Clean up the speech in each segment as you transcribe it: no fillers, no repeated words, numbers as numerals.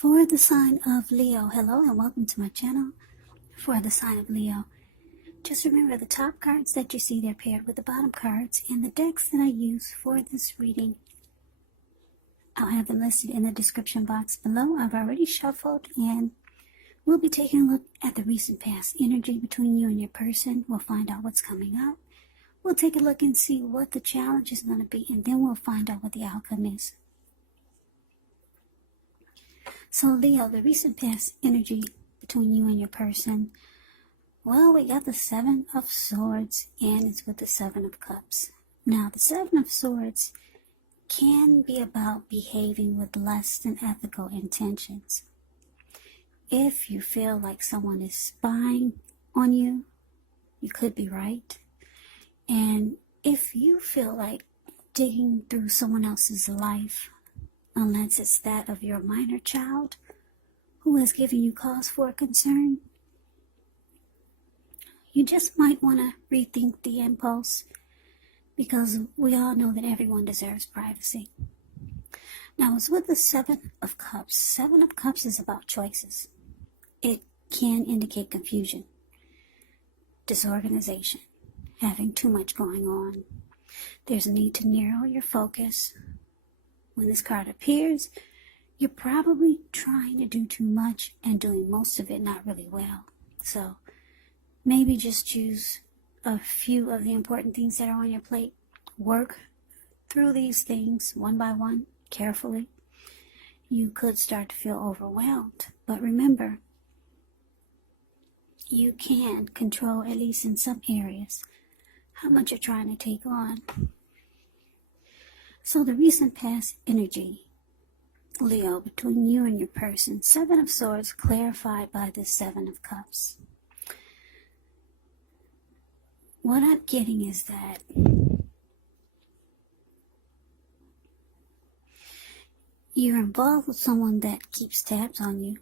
For the sign of Leo, hello and welcome to my channel. For the sign of Leo, just remember the top cards that you see, they're paired with the bottom cards, and the decks that I use for this reading, I'll have them listed in the description box below. I've already shuffled, and we'll be taking a look at the recent past energy between you and your person. We'll find out what's coming up. We'll take a look and see what the challenge is going to be, and then we'll find out what the outcome is. So Leo, the recent past energy between you and your person, well, we got the Seven of Swords, and it's with the Seven of Cups. Now, the Seven of Swords can be about behaving with less than ethical intentions. If you feel like someone is spying on you, you could be right. And if you feel like digging through someone else's life, unless it's that of your minor child who has given you cause for concern, you just might want to rethink the impulse, because we all know that everyone deserves privacy. Now, it's with the Seven of Cups. Seven of Cups is about choices. It can indicate confusion, disorganization, having too much going on. There's a need to narrow your focus. When this card appears, you're probably trying to do too much and doing most of it not really well. So maybe just choose a few of the important things that are on your plate. Work through these things one by one, carefully. You could start to feel overwhelmed, but remember, you can control, at least in some areas, how much you're trying to take on. So the recent past energy, Leo, between you and your person, Seven of Swords clarified by the Seven of Cups. What I'm getting is that you're involved with someone that keeps tabs on you.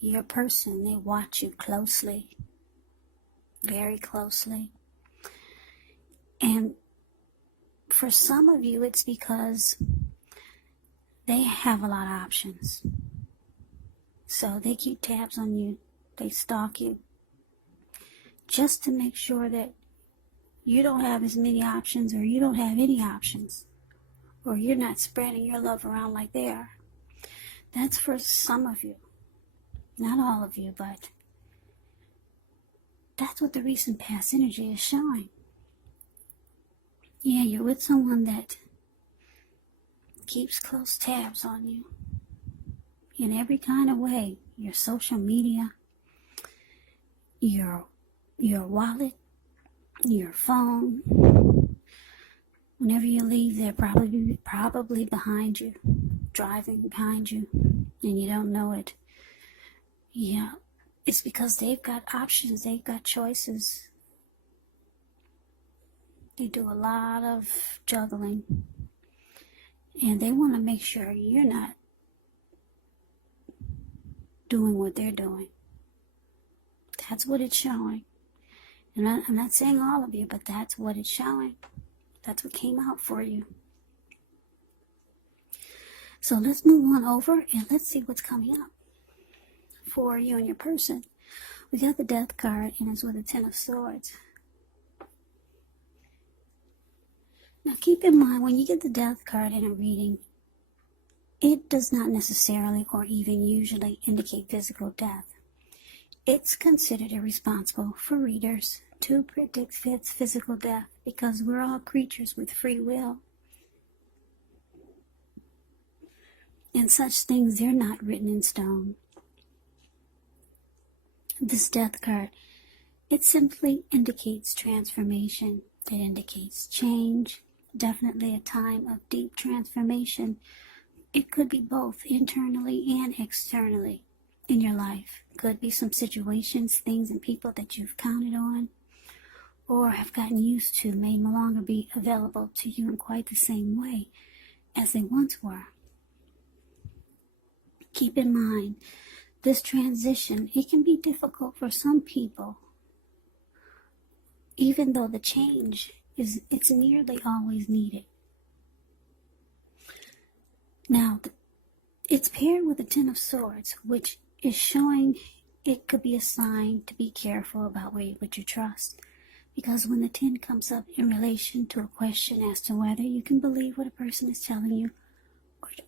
Your person, they watch you closely, very closely. And for some of you, it's because they have a lot of options. So they keep tabs on you. They stalk you, just to make sure that you don't have as many options, or you don't have any options, or you're not spreading your love around like they are. That's for some of you. Not all of you, but that's what the recent past energy is showing. Yeah, you're with someone that keeps close tabs on you in every kind of way. Your social media, your wallet, your phone. Whenever you leave, they're probably behind you, driving behind you, and you don't know it. Yeah, it's because they've got options, they've got choices. They do a lot of juggling, and they want to make sure you're not doing what they're doing. That's what it's showing. And I'm not saying all of you, but that's what it's showing. That's what came out for you. So let's move on over and let's see what's coming up for you and your person. We got the Death card, and it's with the Ten of Swords. Now keep in mind, when you get the Death card in a reading, it does not necessarily or even usually indicate physical death. It's considered irresponsible for readers to predict physical death, because we're all creatures with free will. And such things, they're not written in stone. This Death card, it simply indicates transformation. It indicates change. Definitely a time of deep transformation. It could be both internally and externally in your life. Could be some situations, things, and people that you've counted on or have gotten used to may no longer be available to you in quite the same way as they once were. Keep in mind, this transition, it can be difficult for some people, even though the change it's nearly always needed. Now, It's paired with the Ten of Swords, which is showing it could be a sign to be careful about what you trust. Because when the 10 comes up in relation to a question as to whether you can believe what a person is telling you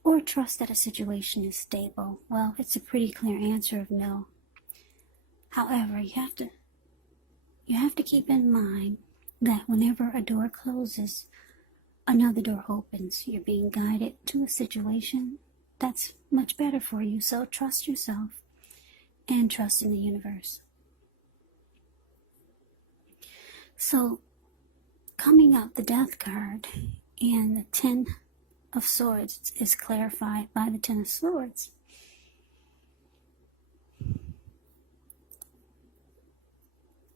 or trust that a situation is stable, well, it's a pretty clear answer of no. However, you have to keep in mind that whenever a door closes, another door opens. You're being guided to a situation that's much better for you. So trust yourself and trust in the universe. So coming up, the Death card and the 10 of Swords is clarified by the 10 of Swords.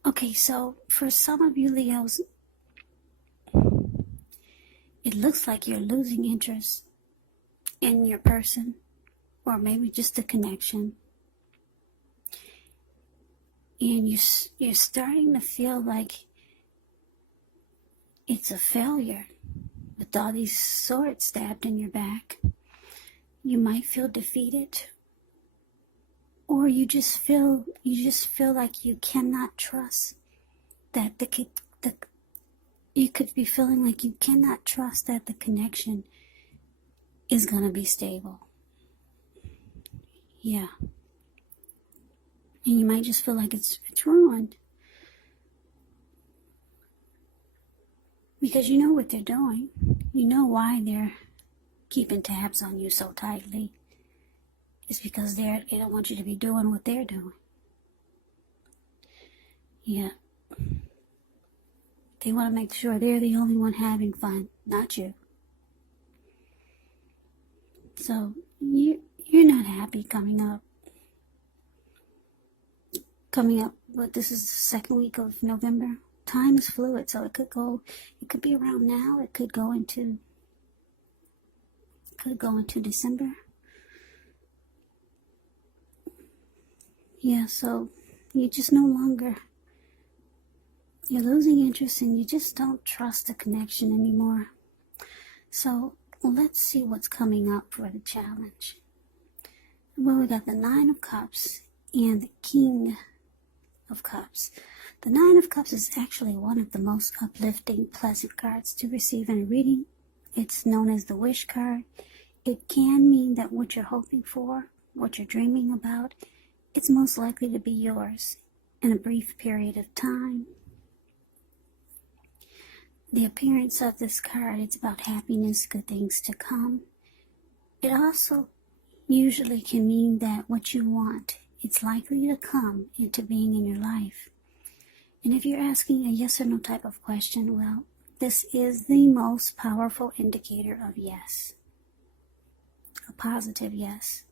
Okay, so for some of you Leos, it looks like you're losing interest in your person, or maybe just a connection. And you're starting to feel like it's a failure with all these swords stabbed in your back. You might feel defeated, or you just feel like you cannot trust that you could be feeling like you cannot trust that the connection is gonna be stable. Yeah. And you might just feel like it's ruined. Because you know what they're doing. You know why they're keeping tabs on you so tightly. It's because they don't want you to be doing what they're doing. Yeah. They want to make sure they're the only one having fun, not you. So you're not happy coming up. But this is the second week of November. Time is fluid, so it could be around now, it could go into December. Yeah, so you just no longer, you're losing interest and you just don't trust the connection anymore. So let's see what's coming up for the challenge. Well, we got the 9 of Cups and the King of Cups. The 9 of Cups is actually one of the most uplifting, pleasant cards to receive in a reading. It's known as the wish card. It can mean that what you're hoping for, what you're dreaming about, it's most likely to be yours in a brief period of time. The appearance of this card, it's about happiness, good things to come. It also usually can mean that what you want, it's likely to come into being in your life. And if you're asking a yes or no type of question, well, this is the most powerful indicator of yes. A positive yes.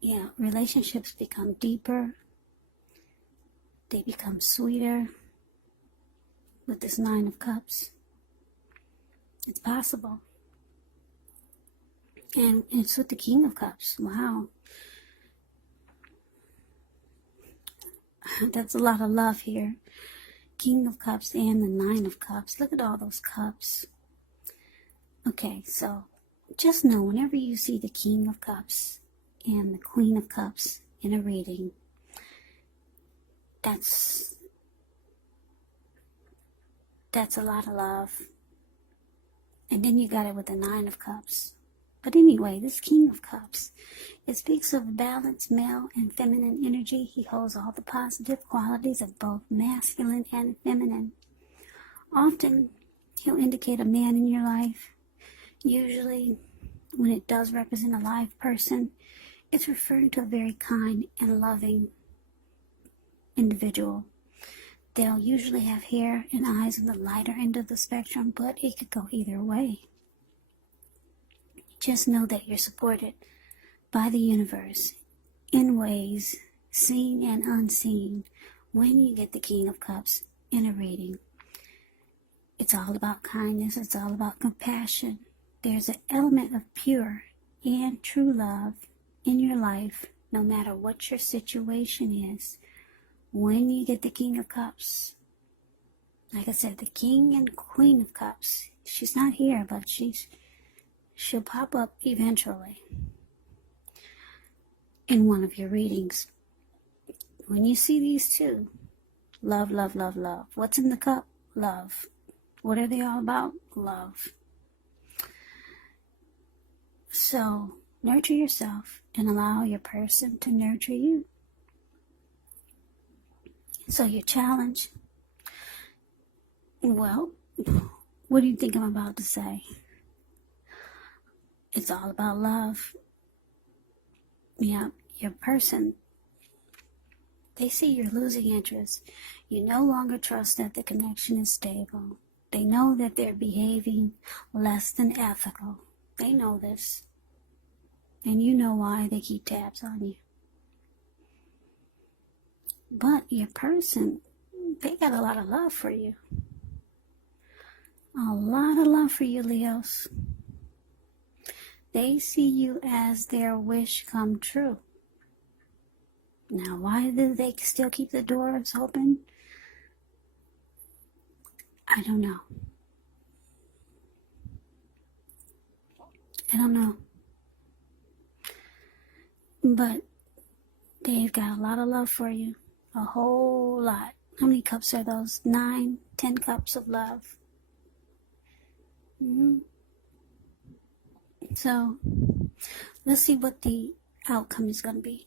Yeah, relationships become deeper. They become sweeter with this 9 of Cups. It's possible. And it's with the King of Cups. Wow. That's a lot of love here. King of Cups and the 9 of Cups. Look at all those cups. Okay, so just know whenever you see the King of Cups and the Queen of Cups in a reading, that's a lot of love. And then you got it with the 9 of Cups. But anyway, this King of Cups, it speaks of balanced male and feminine energy. He holds all the positive qualities of both masculine and feminine. Often, he'll indicate a man in your life. Usually, when it does represent a live person, it's referring to a very kind and loving individual. They'll usually have hair and eyes on the lighter end of the spectrum, but it could go either way. Just know that you're supported by the universe in ways seen and unseen when you get the King of Cups in a reading. It's all about kindness. It's all about compassion. There's an element of pure and true love in your life, no matter what your situation is. When you get the King of Cups, like I said, the King and Queen of Cups, she's not here, but she's she'll pop up eventually in one of your readings. When you see these two, love, love, love, love. What's in the cup? Love. What are they all about? Love. So, nurture yourself and allow your person to nurture you. So your challenge, well, what do you think I'm about to say? It's all about love. Yeah, your person, they see you're losing interest. You no longer trust that the connection is stable. They know that they're behaving less than ethical. They know this. And you know why they keep tabs on you. But your person, they got a lot of love for you. A lot of love for you, Leos. They see you as their wish come true. Now, why do they still keep the doors open? I don't know. I don't know. But they've got a lot of love for you. A whole lot. How many cups are those? 9, 10 cups of love. So, let's see what the outcome is going to be.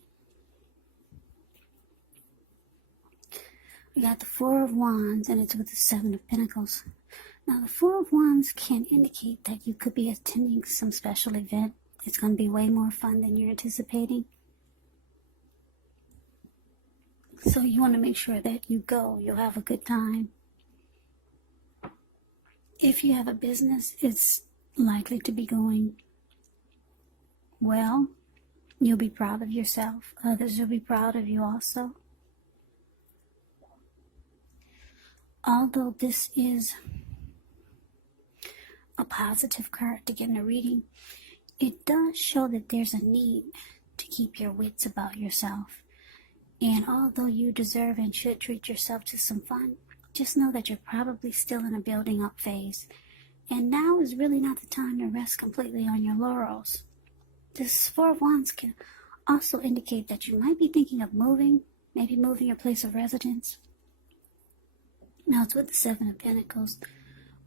We got the Four of Wands, and it's with the Seven of Pentacles. Now, the Four of Wands can indicate that you could be attending some special event. It's going to be way more fun than you're anticipating. So you want to make sure that you go. You'll have a good time. If you have a business, it's likely to be going well. You'll be proud of yourself. Others will be proud of you also. Although this is a positive card to get in a reading, it does show that there's a need to keep your wits about yourself. And although you deserve and should treat yourself to some fun, just know that you're probably still in a building up phase. And now is really not the time to rest completely on your laurels. This Four of Wands can also indicate that you might be thinking of moving, maybe moving your place of residence. Now it's with the Seven of Pentacles,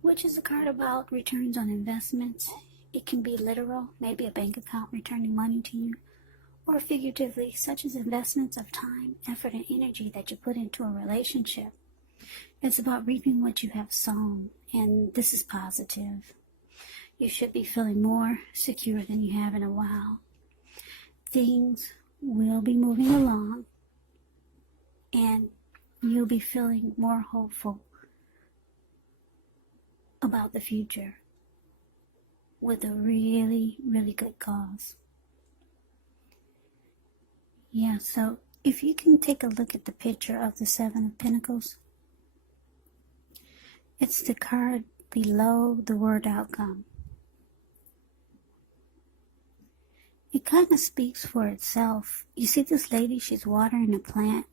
which is a card about returns on investments. It can be literal, maybe a bank account returning money to you, or figuratively, such as investments of time, effort, and energy that you put into a relationship. It's about reaping what you have sown, and this is positive. You should be feeling more secure than you have in a while. Things will be moving along, and you'll be feeling more hopeful about the future with a really, really good cause. Yeah, so if you can take a look at the picture of the Seven of Pentacles, it's the card below the word outcome. It kind of speaks for itself. You see this lady, she's watering a plant.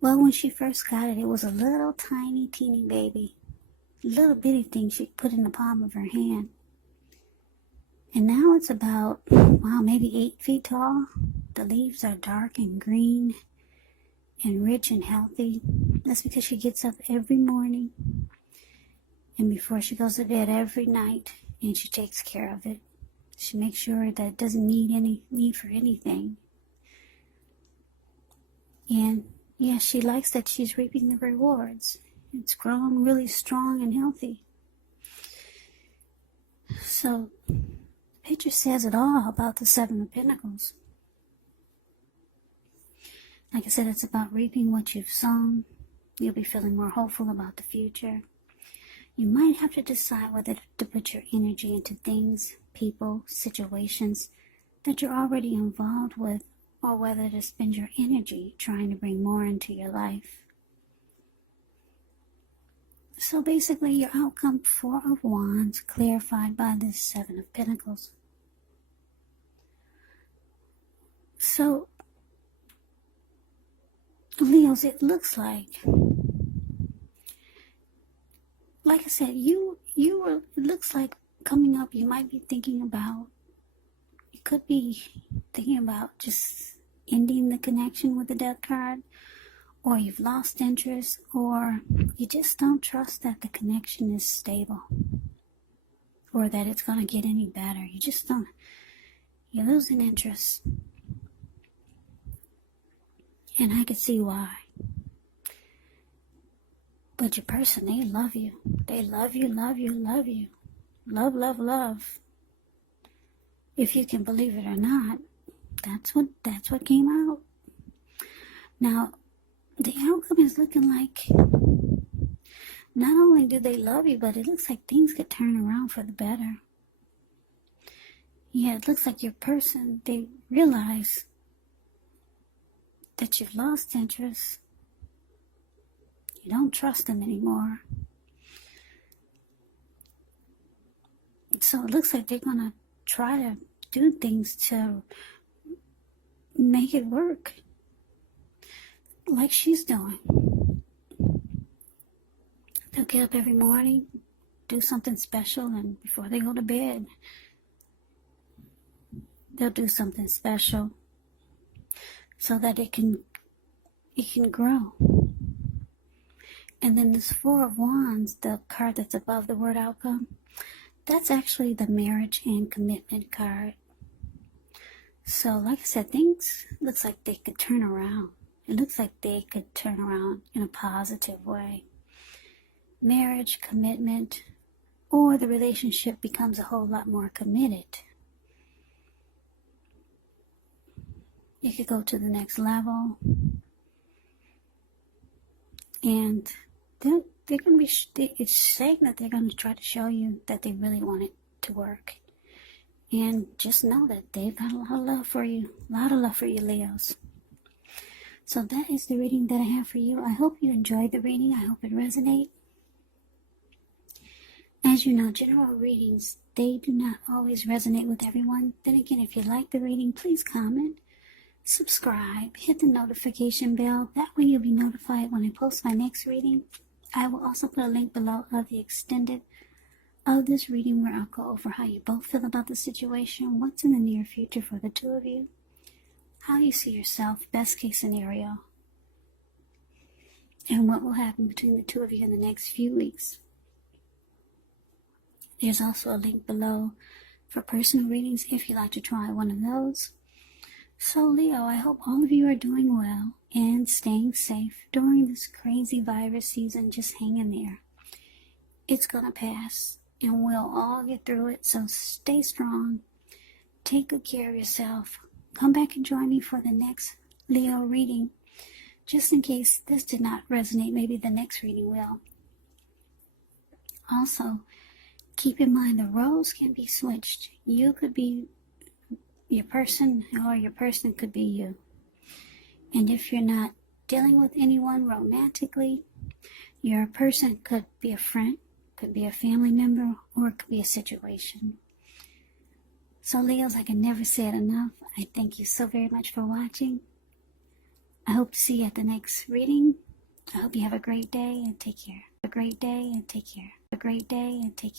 Well, when she first got it, it was a little tiny, teeny baby. Little bitty thing she put in the palm of her hand. And now it's about, maybe 8 feet tall. The leaves are dark and green and rich and healthy. That's because she gets up every morning and before she goes to bed every night, and she takes care of it. She makes sure that it doesn't need any need for anything. And yeah, she likes that she's reaping the rewards. It's grown really strong and healthy. So the picture says it all about the Seven of Pentacles. Like I said, it's about reaping what you've sown. You'll be feeling more hopeful about the future. You might have to decide whether to put your energy into things, people, situations that you're already involved with, or whether to spend your energy trying to bring more into your life. So basically, your outcome, Four of Wands, clarified by this Seven of Pentacles. So, Leos, it looks like I said, it looks like coming up, you might be thinking about, you could be thinking about just ending the connection with the death card, or you've lost interest, or you just don't trust that the connection is stable, or that it's going to get any better. You just don't, you're losing interest. And I could see why. But your person, they love you. They love you, love you, love you. Love, love, love. If you can believe it or not, that's what came out. Now, the outcome is looking like not only do they love you, but it looks like things could turn around for the better. Yeah, it looks like your person, they realize that you've lost interest. You don't trust them anymore. So it looks like they're going to try to do things to make it work, like she's doing. They'll get up every morning, do something special, and before they go to bed, they'll do something special so that it can grow. And then this Four of Wands, the card that's above the word outcome, that's actually the marriage and commitment card. So like I said, things looks like they could turn around. It looks like they could turn around in a positive way. Marriage, commitment, or the relationship becomes a whole lot more committed. You could go to the next level. And they're going to be, it's saying that they're going to try to show you that they really want it to work. And just know that they've got a lot of love for you. A lot of love for you, Leos. So that is the reading that I have for you. I hope you enjoyed the reading. I hope it resonates. As you know, general readings, they do not always resonate with everyone. Then again, if you like the reading, please comment, subscribe, hit the notification bell. That way you'll be notified when I post my next reading. I will also put a link below of the extended of this reading where I'll go over how you both feel about the situation, what's in the near future for the two of you, how you see yourself, best case scenario, and what will happen between the two of you in the next few weeks. There's also a link below for personal readings if you'd like to try one of those. So Leo, I hope all of you are doing well and staying safe during this crazy virus season. Just hang in there. It's gonna pass and we'll all get through it. So stay strong. Take good care of yourself. Come back and join me for the next Leo reading. Just in case this did not resonate, maybe the next reading will. Also, keep in mind the roles can be switched. You could be your person or your person could be you. And if you're not dealing with anyone romantically, your person could be a friend, could be a family member, or it could be a situation. So Leos, I can never say it enough. I thank you so very much for watching. I hope to see you at the next reading. I hope you have a great day and take care. A great day and take care. A great day and take care.